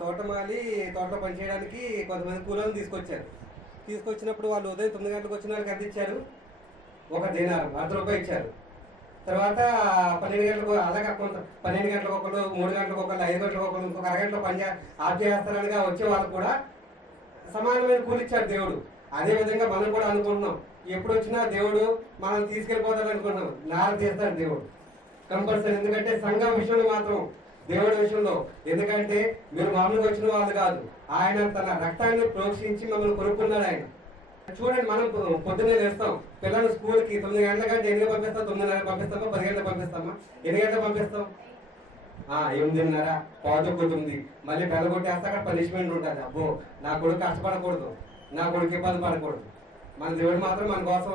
తోటమాలి తోటలో పనిచేయడానికి కొంతమంది కూలీలను తీసుకొచ్చారు. తీసుకొచ్చినప్పుడు వాళ్ళు ఉదయం తొమ్మిది గంటలకు వచ్చిన వాళ్ళకి ఎంత ఇచ్చారు. ఒక దినారు అర్ధ రూపాయి ఇచ్చారు. తర్వాత పన్నెండు గంటలకు అలాగే కొంత పన్నెండు గంటలకు ఒకళ్ళు మూడు గంటలకు ఒకళ్ళు ఐదు గంటలకు ఒకళ్ళు ఇంకొక అరగంటలో పని చే- ఆఫ్ చేస్తారనిగా వచ్చే వాళ్ళకు కూడా సమానమైన కూలిచ్చాడు దేవుడు. అదే విధంగా మనం కూడా అనుకుంటున్నాం. ఎప్పుడు వచ్చినా దేవుడు మనం తీసుకెళ్ళిపోతాడు అనుకుంటున్నాం. నార తీస్తాడు దేవుడు. కంపల్సరీ ఎందుకంటే సంఘం విషయంలో మాత్రం దేవుడి విషయంలో. ఎందుకంటే మీరు మామూలుగా వచ్చిన వాళ్ళు కాదు. ఆయన తన రక్తాన్ని ప్రోక్షించి మమ్మల్ని కొనుక్కున్నాడు ఆయన. చూడండి మనం పొద్దున్నే లేస్తాం. పిల్లలు స్కూల్కి తొమ్మిది గంటల కంటే ఎన్ని పంపిస్తాం? తొమ్మిదిన్నర పంపిస్తామా? పది గంటలకు పంపిస్తామా? ఎన్ని గంటల పంపిస్తాం? ఆ ఎనిమిదిన్నర. పావుతొక్కు మళ్ళీ బెల్ల అక్కడ పనిష్మెంట్ ఉంటుంది. అబ్బో నా కొడుకు కష్టపడకూడదు. నా కొడుకు ఇబ్బంది పడకూడదు. మన దేవుడు మాత్రం మన కోసం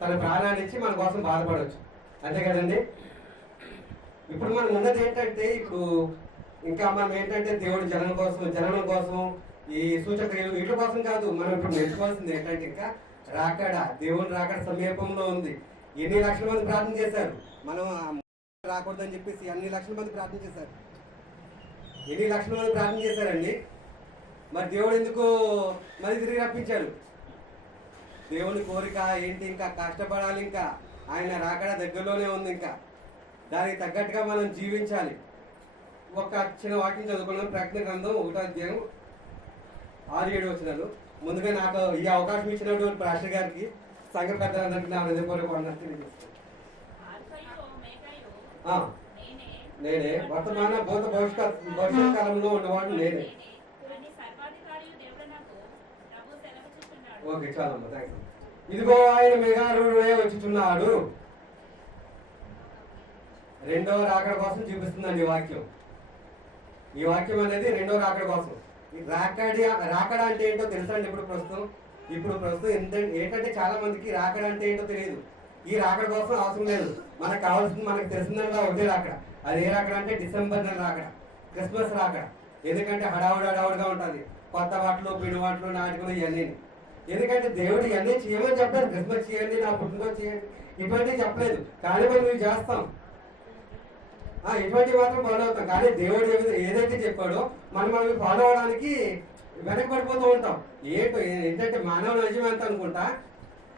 తన ప్రాణాన్ని ఇచ్చి మన కోసం బాధపడవచ్చు అంతే కదండి? ఇప్పుడు మనం ఉన్నది ఏంటంటే ఇప్పుడు ఇంకా మనం ఏంటంటే దేవుడు జనం కోసం జననం కోసం ఈ సూచక్రియలు వీటి కోసం కాదు మనం ఇప్పుడు నేర్చుకోవాల్సింది ఏంటంటే ఇంకా రాకడ దేవుని రాకడ సమీపంలో ఉంది. ఎన్ని లక్షల మంది ప్రార్థన చేశారు? మనం రాకూడదని చెప్పేసి అన్ని లక్షల మంది ప్రార్థన చేశారు. ఎన్ని లక్షల మంది ప్రార్థన చేశారండి? మరి దేవుడు ఎందుకు మరి తిరిగి రప్పించాడు దేవుని కోరిక ఏంటి ఇంకా? కష్టపడాలి ఇంకా. ఆయన రాకడ దగ్గరలోనే ఉంది ఇంకా. దానికి తగ్గట్టుగా మనం జీవించాలి. ఒక చిన్న వాక్యం చదువుకున్నాం ప్రకటన గ్రంథం ఒకటో అధ్యాయం ఆరు ఏడు వచ్చినాడు ముందుగా నాకు ఈ అవకాశం ఇచ్చినటువంటి పాస్టర్ గారికి సంఘ పెద్దలందరికీ నా హృదయపూర్వక వందనాలు తెలియజేస్తాను నేనే. వర్తమాన భూత భవిష్యత్ భవిష్యత్ కాలంలో ఉన్నవాడు నేనే. ఓకే చాలమ్మా థ్యాంక్స్ ఇదిగో ఆయన మెగారుడే వచ్చుచున్నాడు. రెండవ రాకడ కోసం చూపిస్తుందండి ఈ వాక్యం. ఈ వాక్యం అనేది రెండవ రాకడ కోసం. ఈ రాకడి రాకడ అంటే ఏంటో తెలుసండి ఇప్పుడు ప్రస్తుతం? ఇప్పుడు ప్రస్తుతం ఎంత ఏంటంటే చాలా మందికి రాకడ అంటే ఏంటో తెలియదు. ఈ రాకడ కోసం అవసరం లేదు. మనకు కావాల్సింది మనకు తెలిసిందంగా ఒకటే రాకడ. అది ఏ రాకడ అంటే డిసెంబర్ నెల రాకడ. క్రిస్మస్ రాకడ. ఎందుకంటే హడావుడు హడావుడిగా ఉంటుంది. కొత్త వాటిలో పిడి వాటిలో నాటికలు ఇవన్నీ. ఎందుకంటే దేవుడు ఇవన్నీ చేయమని చెప్పలేదు. క్రిస్మస్ చేయండి నా పుట్టినరోజు చేయండి. ఇటువంటివి చెప్పలేదు. కానీ మనం చేస్తాం. ఇటువంటి మాత్రం ఫాలో అవుతాం. కానీ దేవుడు ఏదైతే చెప్పాడో మనం అవి ఫాలో అవడానికి వెనకబడిపోతూ ఉంటాం. ఏంటో ఏంటంటే మానవ నిజం ఎంత అనుకుంటా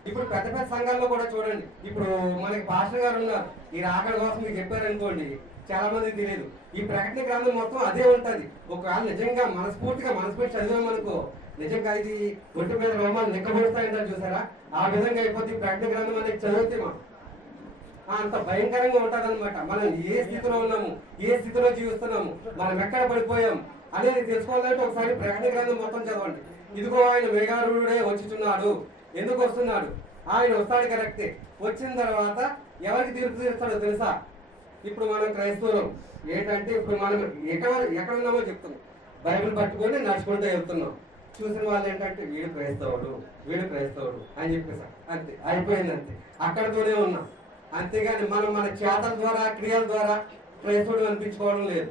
ఇప్పుడు పెద్ద పెద్ద సంఘాల్లో కూడా చూడండి. ఇప్పుడు మనకి పాస్టర్ గారు ఉన్నారు. ఈ రాకడ కోసం మీకు చెప్పారనుకోండి చాలా మందికి తెలియదు. ఈ ప్రకటన గ్రంథం మొత్తం అదే ఉంటుంది. ఒకవేళ నిజంగా మనస్ఫూర్తిగా మనస్ఫూర్తి చదివామనుకో నిజంగా ఇది ఒంటి మీద రోమాలు నిక్కబడుతాయంటారు చూసారా? ఆ విధంగా అయిపోతే ఈ ప్రకటన గ్రంథం అనేది చదివితే అంత భయంకరంగా ఉంటదన్నమాట మనం ఏ స్థితిలో ఉన్నాము ఏ స్థితిలో జీవిస్తున్నాము మనం ఎక్కడ పడిపోయాం అనేది తెలుసుకోవాలంటే ఒకసారి ప్రకటన గ్రంథం మొత్తం చదవండి. ఇదిగో ఆయన మేఘారుడే వచ్చుచున్నాడు ఎందుకు వస్తున్నాడు? ఆయన వస్తాడు కరెక్టే. వచ్చిన తర్వాత ఎవరికి తీర్పు తీరుస్తాడో తెలుసా? ఇప్పుడు మనం క్రైస్తవులం. ఏంటంటే ఇప్పుడు మనం ఎక్కడ ఎక్కడ ఉన్నామో చెప్తున్నాం. బైబిల్ పట్టుకొని నడుచుకుంటూ చెప్తున్నాం చూసిన వాళ్ళు ఏంటంటే వీడు క్రైస్తవుడు వీడు క్రైస్తవుడు అని చెప్పేసి అంతే. అయిపోయింది అంతే. అక్కడతోనే ఉన్నాం. అంతేగాని మనం మన చేతల ద్వారా క్రియల ద్వారా క్రైస్తవుడు అనిపించుకోవడం లేదు.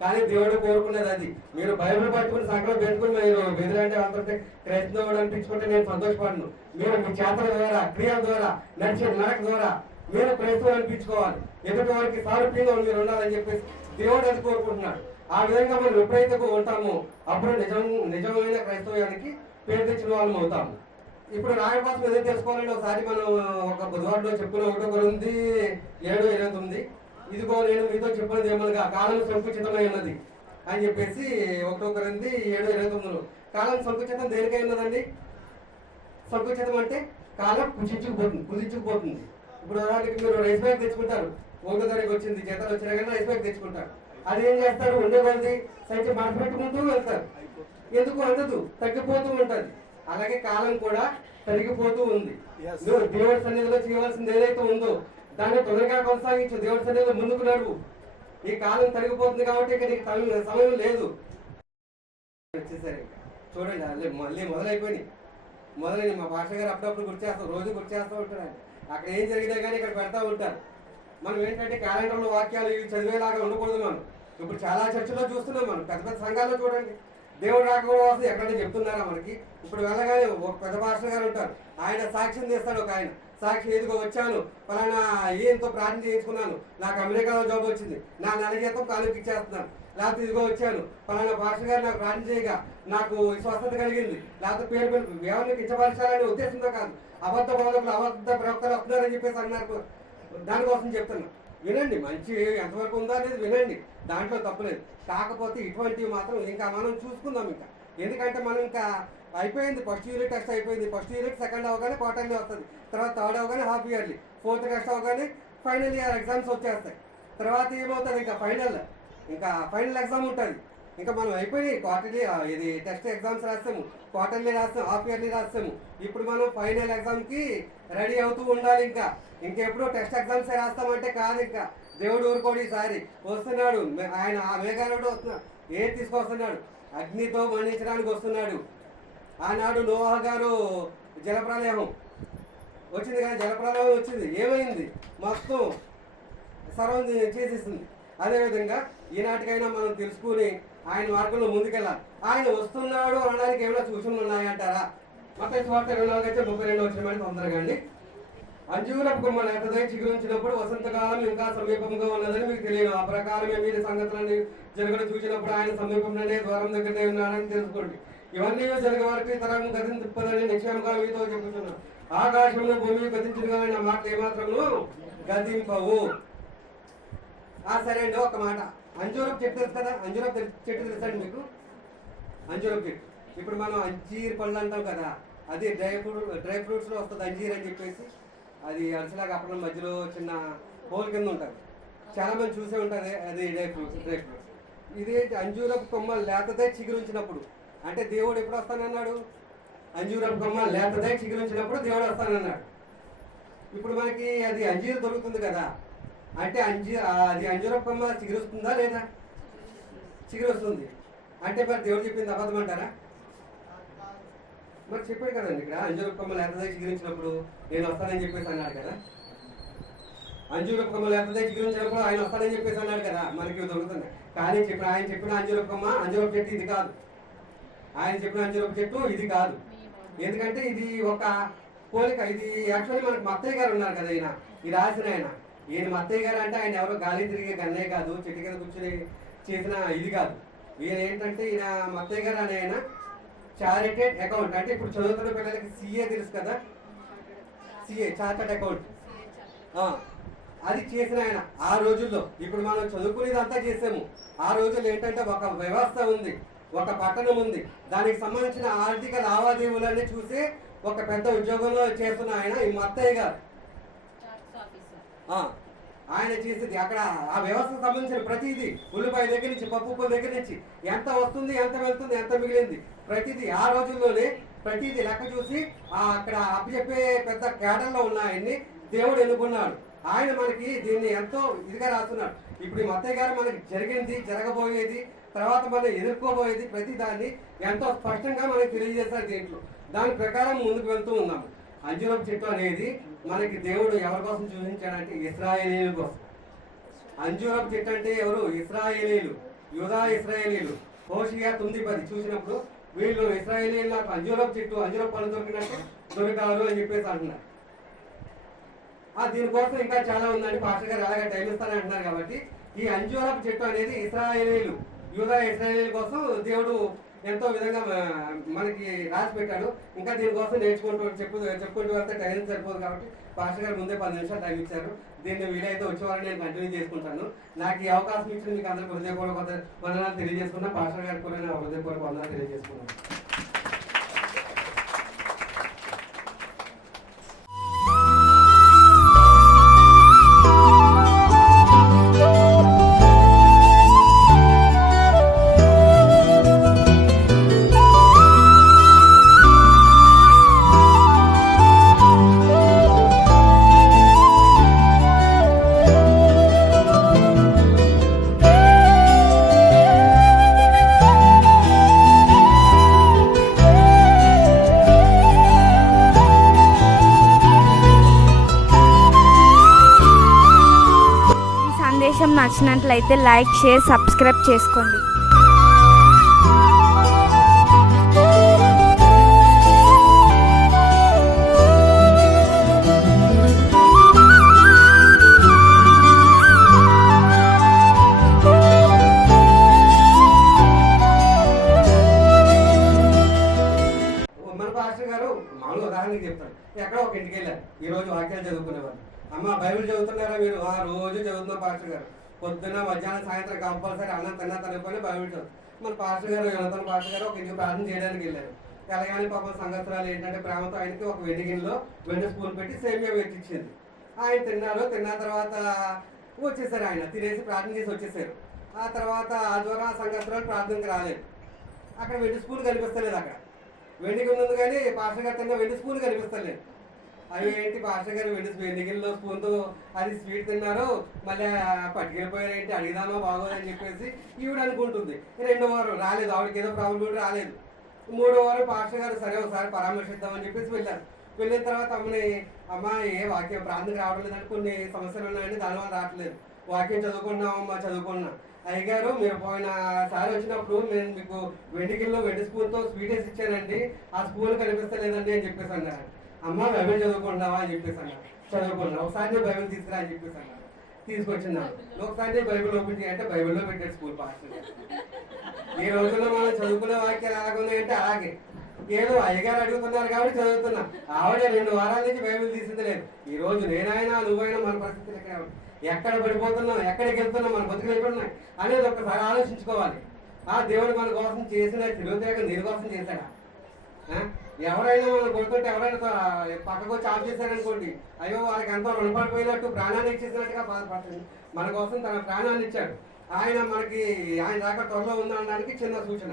కానీ దేవుడు కోరుకునేది అది. మీరు బైబిల్ పట్టుకుని సంకలం పెట్టుకుని మీరు బెదిరంటే వెళ్తుంటే క్రైస్తవుడు అనిపించుకుంటే నేను సంతోషపడను. మీరు మీ చేతల ద్వారా క్రియల ద్వారా నడిచే నడక ద్వారా మీరు క్రైస్తవులు అనిపించుకోవాలి. ఎదుటి వారికి సారూప్యంగా మీరు ఉండాలని చెప్పేసి దేవుడు అది కోరుకుంటున్నాడు. ఆ విధంగా మనం ఎప్పుడైతే ఉంటామో అప్పుడు నిజం నిజమైన క్రైస్తవానికి పేరు తెచ్చిన వాళ్ళం అవుతాము. ఇప్పుడు రాగడ కోసం ఏదో తెలుసుకోవాలంటే ఒకసారి మనం ఒక బుధవారంలో చెప్పుకున్న ఒకరు ఉంది ఏడు ఇరవై తొమ్మిది ఇదిగో నేను మీతో చెప్పినది ఏమనగా కాలం సంకుచితమై ఉన్నది అని చెప్పేసి ఒకటొకరు ఉంది ఏడు ఇరవై తొమ్మిదిలో కాలం సంకుచితం దేనికై ఉన్నదండి? సంకుచితం అంటే కాలం కుచించుకుపోతుంది కుదించుకుపోతుంది. ఇప్పుడు ఉదాహరణకి మీరు రైస్ బ్యాగ్ తెచ్చుకుంటారు. ఒకటో తారీఖు వచ్చింది జీతాలు వచ్చినా కానీ రైస్ బ్యాగ్ తెచ్చుకుంటారు. అది ఏం చేస్తారు? ఉండే కొద్ది సంచి మార్పు పెట్టుకుంటూ వెళ్తారు. ఎందుకు? అందదు తగ్గిపోతూ ఉంటుంది. అలాగే కాలం కూడా తరిగిపోతూ ఉంది. నువ్వు దేవుడి సన్నిధిలో చేయవలసింది ఏదైతే ఉందో దాన్ని తొందరగా కొనసాగించు. దేవుడి సన్నిధిలో ముందుకు నడువు. ఈ కాలం తరిగిపోతుంది కాబట్టి ఇక నీకు సమయం సమయం లేదు. వచ్చేసరి చూడండి అల్లే మళ్ళీ మొదలైపోయినాయి. మొదలైన మా భాష గారు అప్పుడప్పుడు గుర్తు చేస్తాం రోజు గుర్తు చేస్తూ ఉంటారు. అక్కడ ఏం జరిగినా కానీ ఇక్కడ పెడతా ఉంటారు. మనం ఏంటంటే క్యాలెండర్లో వాక్యాలు ఇవి చదివేలాగా ఉండకూడదు మనం. ఇప్పుడు చాలా చర్చలో చూస్తున్నాం మనం. పెద్ద పెద్ద సంఘాల్లో చూడండి. దేవుడు రాకపోతే ఎక్కడైనా చెప్తున్నారా మనకి? ఇప్పుడు వెళ్ళగానే ఒక పెద్ద భాష గారు ఉంటారు. ఆయన సాక్ష్యం చేస్తాడు ఒక ఆయన. సాక్షి ఎదుగు వచ్చాను. పలానా ఏంతో ప్రార్థన చేయించుకున్నాను. నాకు అమెరికాలో జాబ్ వచ్చింది. నా నెల జీతం కాలుకి ఇచ్చేస్తున్నాను లేకపోతే ఇదిగో వచ్చాను. పలానా భాష గారు నాకు ప్రార్థన చేయగా నాకు స్వస్థత కలిగింది. లేకపోతే పేరు పేరు ఎవరిని కించపరచాలనే ఉద్దేశంతో కాదు. అబద్ధ బోధకులు అబద్ధ ప్రవక్తలు వస్తున్నారని చెప్పేసి అన్నారు. దానికోసం చెప్తున్నాను వినండి మంచి ఎంతవరకు ఉందో అనేది వినండి. దాంట్లో తప్పలేదు కాకపోతే ఇటువంటివి మాత్రం ఇంకా మనం చూసుకుందాం ఇంకా. ఎందుకంటే మనం ఇంకా అయిపోయింది. ఫస్ట్ యూనిట్ టెస్ట్ అయిపోయింది. ఫస్ట్ యూనిట్ సెకండ్ అవగానే క్వార్టర్లీ వస్తుంది. తర్వాత థర్డ్ అవగానే హాఫ్ ఇయర్లీ. ఫోర్త్ టెస్ట్ అవగానే ఫైనల్ ఇయర్ ఎగ్జామ్స్ వచ్చేస్తాయి. తర్వాత ఏమవుతుంది ఇంకా ఫైనల్? ఇంకా ఫైనల్ ఎగ్జామ్ ఉంటుంది. ఇంకా మనం అయిపోయినాయి క్వార్టర్లీ ఇది టెస్ట్ ఎగ్జామ్స్ రాస్తాము. క్వార్టర్లీ రాస్తాము హాఫ్ ఇయర్లీ రాస్తాము. ఇప్పుడు మనం ఫైనల్ ఎగ్జామ్కి రెడీ అవుతూ ఉండాలి ఇంకా. ఇంకెప్పుడు టెస్ట్ ఎగ్జామ్స్ రాస్తామంటే కాదు ఇంకా. దేవుడు ఊరుకోడు ఈసారి. వస్తున్నాడు. ఆయన ఆ మేఘాలుడు వస్తున్నాడు ఏం తీసుకొస్తున్నాడు? అగ్నితో మరణించడానికి వస్తున్నాడు. ఆనాడు నోహ గారు జలప్రలయం. వచ్చింది కానీ జలప్రలయం వచ్చింది. ఏమైంది? మొత్తం సర్వం చేసేసింది. అదేవిధంగా ఈనాటికైనా మనం తెలుసుకుని ఆయన మార్గంలో ముందుకెళ్ళాలి. ఆయన వస్తున్నాడు అనడానికి ఏమైనా సూచనలు ఉన్నాయంటారా? మొత్తం స్వార్థ ఇరవై అయితే ముప్పై రెండు వచ్చిన తొందరగా అండి. అంజూరపు కొమ్మ లేతదై చిగురించినప్పుడు వసంతకాలం ఇంకా సమీపంగా ఉన్నదని మీకు తెలియదు. ఆ ప్రకారమే మీరు సంగతులన్నీ జరగడం చూసినప్పుడు ఆయన సమీపంలోనే ద్వారం దగ్గరనే ఉన్నాడని తెలుసుకోండి. ఇవన్నీ జరిగే వరకు తరం గతిని తిప్పదని నిశ్చయంగా మీతో చెబుతున్నాను ఆకాశంలో భూమి గతించిన మాట మాటలు ఏమాత్రము గతింపవు. ఆ సరే అండి ఒక మాట. అంజూరపు చెట్టు తెలుసు కదా? అంజూరపు తెలు- చెట్టు తెలుసండి మీకు? అంజూరపు చెట్టు. ఇప్పుడు మనం అంజీర్ పళ్ళు అంటాం కదా అది డ్రై ఫ్రూట్ డ్రై ఫ్రూట్స్లో వస్తుంది అంజీర్ అని చెప్పేసి. అది అలసలాగా అప్పడం మధ్యలో చిన్న హోల్ కింద ఉంటుంది. చాలా మంది చూసే ఉంటుంది అది డ్రై ఫ్రూట్స్ డ్రై ఫ్రూట్స్ ఇది అంజూరపు కొమ్మ లేతదే చిగురించినప్పుడు. అంటే దేవుడు ఎప్పుడు వస్తానన్నాడు? అంజూరపు కొమ్మ లేతదే చిగురించినప్పుడు దేవుడు వస్తానన్నాడు. ఇప్పుడు మనకి అది అంజీర్ దొరుకుతుంది కదా అంటే అంజు అది అంజురప్పమ్మ కొమ్మ చిగురుస్తుందా లేదా? చిగురు వస్తుంది అంటే మరి దేవుడు చెప్పింది అబద్ధం అంటారా మరి చెప్పాడు కదండి ఇక్కడ అంజురప్పమ్మ లేకపోతే చిగురించినప్పుడు నేను వస్తానని చెప్పేసి అన్నాడు కదా. అంజురప్పమ్మ లేకపోతే చిగురించినప్పుడు ఆయన వస్తానని చెప్పేసి అన్నాడు కదా మనకి దొరుకుతుంది కానీ చెప్పిన ఆయన చెప్పిన అంజురప్పమ్మ అంజురప్ప చెట్టు ఇది కాదు. ఆయన చెప్పిన అంజురప్ప చెట్టు ఇది కాదు. ఎందుకంటే ఇది ఒక పోలిక ఇది యాక్చువల్లీ మనకు మత్తయ్య గారు ఉన్నారు కదా ఈయన ఈ రాసిన ఆయన. ఈయన మత్తయ్య గారు అంటే ఆయన ఎవరో గాలి తిరిగే గన్నే కాదు చెట్టు కింద కూర్చొని చేసిన ఇది కాదు. ఈయన ఏంటంటే ఈయన మత్తయ్య గారు అనే ఆయన చారిటెడ్ అకౌంట్. అంటే ఇప్పుడు చదువుతున్న పిల్లలకి సిఏ తెలుసు కదా? CA chartered account. అది చేసిన ఆయన ఆ రోజుల్లో. ఇప్పుడు మనం చదువుకునేదంతా చేసాము. ఆ రోజుల్లో ఏంటంటే ఒక వ్యవస్థ ఉంది ఒక పట్టణం ఉంది. దానికి సంబంధించిన ఆర్థిక లావాదేవీలన్నీ చూసి ఒక పెద్ద ఉద్యోగంలో చేస్తున్న ఆయన ఈ మత్తయ్య గారు. ఆయన చేసేది అక్కడ ఆ వ్యవస్థకు సంబంధించిన ప్రతిదీ ఉల్లిపాయ దగ్గర నుంచి పప్పు దగ్గర నుంచి ఎంత వస్తుంది ఎంత వెళ్తుంది ఎంత మిగిలింది ప్రతిదీ ఆ రోజుల్లోనే ప్రతిదీ లెక్క చూసి ఆ అక్కడ అప్పచెప్పే పెద్ద కేడర్లో ఉన్న ఆయన్ని దేవుడు ఎన్నుకున్నాడు. ఆయన మనకి దీన్ని ఎంతో ఇదిగా రాస్తున్నాడు. ఇప్పుడు ఈ మత్తయ్య గారు మనకి జరిగింది జరగబోయేది తర్వాత మనం ఎదుర్కోబోయేది ప్రతి దాన్ని ఎంతో స్పష్టంగా మనకి తెలియజేశారు దీంట్లో. దాని ప్రకారం ముందుకు వెళ్తూ ఉన్నాము. అంజురపు చెట్టు అనేది మనకి దేవుడు ఎవరి కోసం చూపించాడంటే ఇస్రాయేలీల కోసం. అంజూరపు చెట్టు అంటే ఎవరు? ఇస్రాయేలీలు. యుధా ఇస్రాయేలీలు. హోషియా తొమ్మిది పది చూసినప్పుడు వీళ్ళు ఇస్రాయేలీలు నాకు అంజూరపు చెట్టు అంజూరపు పళ్ళు దొరికినట్టు దొరికారు అని చెప్పేసి అంటున్నారు. ఆ దీనికోసం ఇంకా చాలా ఉందండి. పాస్టర్ గారు అలాగే టైం ఇస్తారని అంటున్నారు కాబట్టి ఈ అంజూరపు చెట్టు అనేది ఇస్రాయేలీలు యూదా ఇస్రాయేలీల కోసం దేవుడు ఎంతో విధంగా మనకి రాసి పెట్టాడు. ఇంకా దీనికోసం నేర్చుకుంటూ చెప్పు చెప్పుకుంటూ వెళ్తే టైం సరిపోదు కాబట్టి పాస్టర్ గారు ముందే పది నిమిషాలు టైం ఇచ్చారు. దీన్ని వీలైతే వచ్చేవారు నేను కంటిన్యూ చేసుకుంటాను. నాకు ఈ అవకాశం ఇచ్చిన మీకు అందరికీ హృదయపూర్వక వందనాలు తెలియజేసుకున్నా. పాస్టర్ గారికి కూడా నా హృదయపూర్వక వందనాలు తెలియజేసుకున్నాను. నచ్చినట్లయితే లైక్ షేర్ సబ్స్క్రైబ్ చేసుకోండి. ఎక్కడ ఒక ఇంటికి వెళ్ళారు. ఈ రోజు వాక్యాలు చదువుకునేవారు అమ్మ బైబిల్ చదువుతున్నారా మీరు? ఆ రోజు చదువుతున్నా పాస్టర్ గారు. పొద్దున్న మధ్యాహ్నం సాయంత్రం కంపల్సరీ అన్నం తిన్నా తనుకొని బైబిల్ మన పాస్టర్ గారు యువతన పాస్టర్ గారు ఒక ఇంటికి ప్రార్థన చేయడానికి వెళ్ళారు. తెలంగాణ పాపం సంగతురాలు ఏంటంటే ప్రేమతో ఆయనకి ఒక వెండి గిన్నెలో వెండి స్పూన్ పెట్టి సేమియా పెట్టించింది ఆయన తిన్నారు తిన్న తర్వాత వచ్చేసారు ఆయన. తినేసి ప్రార్థన చేసి వచ్చేసారు. ఆ తర్వాత ఆదివారం ఆ సంగతురాలు ప్రార్థనకి రాలేదు. అక్కడ వెండి స్పూన్ కనిపిస్తలేదు అక్కడ. వెండికి ఉన్నది కానీ పాస్టర్ గారు తిన్న వెండి స్పూన్ కనిపిస్తలేదు. అవి ఏంటి పాస్టర్ గారు వెండి స్పూన్తో స్పూన్తో అది స్వీట్ తిన్నారు మళ్ళీ పట్టుకెళ్ళిపోయారు ఏంటి అడిగిదామా బాగోదని చెప్పేసి ఈవిడ అనుకుంటుంది. రెండో వారం రాలేదు ఆవిడకి ఏదో ప్రాబ్లం కూడా రాలేదు. మూడో వారం పాస్టర్ గారు సరే ఒకసారి పరామర్శిద్దామని చెప్పేసి వెళ్ళారు. వెళ్ళిన తర్వాత అమ్మని అమ్మ ఏ వాక్యం ప్రాంతం రావడం లేదని కొన్ని సమస్యలు ఉన్నాయని దానివల్ల రావట్లేదు. వాక్యం చదువుకున్నాం అమ్మ చదువుకున్నా. అయ్యగారు మీరు పోయిన సారి వచ్చినప్పుడు నేను మీకు వెండికిల్లో వెండి స్పూన్తో స్వీట్ వేసి ఇచ్చానండి. ఆ స్పూన్ కనిపిస్తలేదండి అని చెప్పేసి అన్నారు. అమ్మ బైబిల్ చదువుకుంటావా అని చెప్పేసి అన్నారు చదువుకున్నా ఒకసారి బైబిల్ తీసుకురా అని చెప్పేసి అన్నారు తీసుకొచ్చిందా? ఒకసారి బైబిల్ ఓపెన్ చేయంటే బైబిల్లో పెట్టాడు స్కూల్ పాస్టర్. ఈ రోజుల్లో మనం చదువుకునే వాక్యాలు ఎలాగున్నాయంటే అలాగే. ఏదో అయ్యగారు అడుగుతున్నారు కాబట్టి చదువుతున్నా. ఆవిడ రెండు వారాల నుంచి బైబిల్ తీసింది లేదు. ఈ రోజు నేనైనా నువ్వైనా మన పరిస్థితులు ఎక్కడ ఎక్కడ పడిపోతున్నాం ఎక్కడికి వెళ్తున్నాం మన బతుకులు ఎక్కడున్నాయి అనేది ఒకసారి ఆలోచించుకోవాలి. ఆ దేవుడు మన కోసం చేసిన తిరుగుతేక నిర్వాసం చేశాడా? ఎవరైనా మనం కొనుక్కుంటే ఎవరైనా పక్కకు వచ్చి ఆఫ్ చేశారనుకోండి అయ్యో వాళ్ళకి ఎంతో రుణపడిపోయినట్టు ప్రాణాన్ని ఇచ్చేసినట్టుగా బాధపడుతుంది మన కోసం తన ప్రాణాన్ని ఇచ్చాడు. ఆయన మనకి ఆయన దాకా త్వరలో ఉందనడానికి చిన్న సూచన.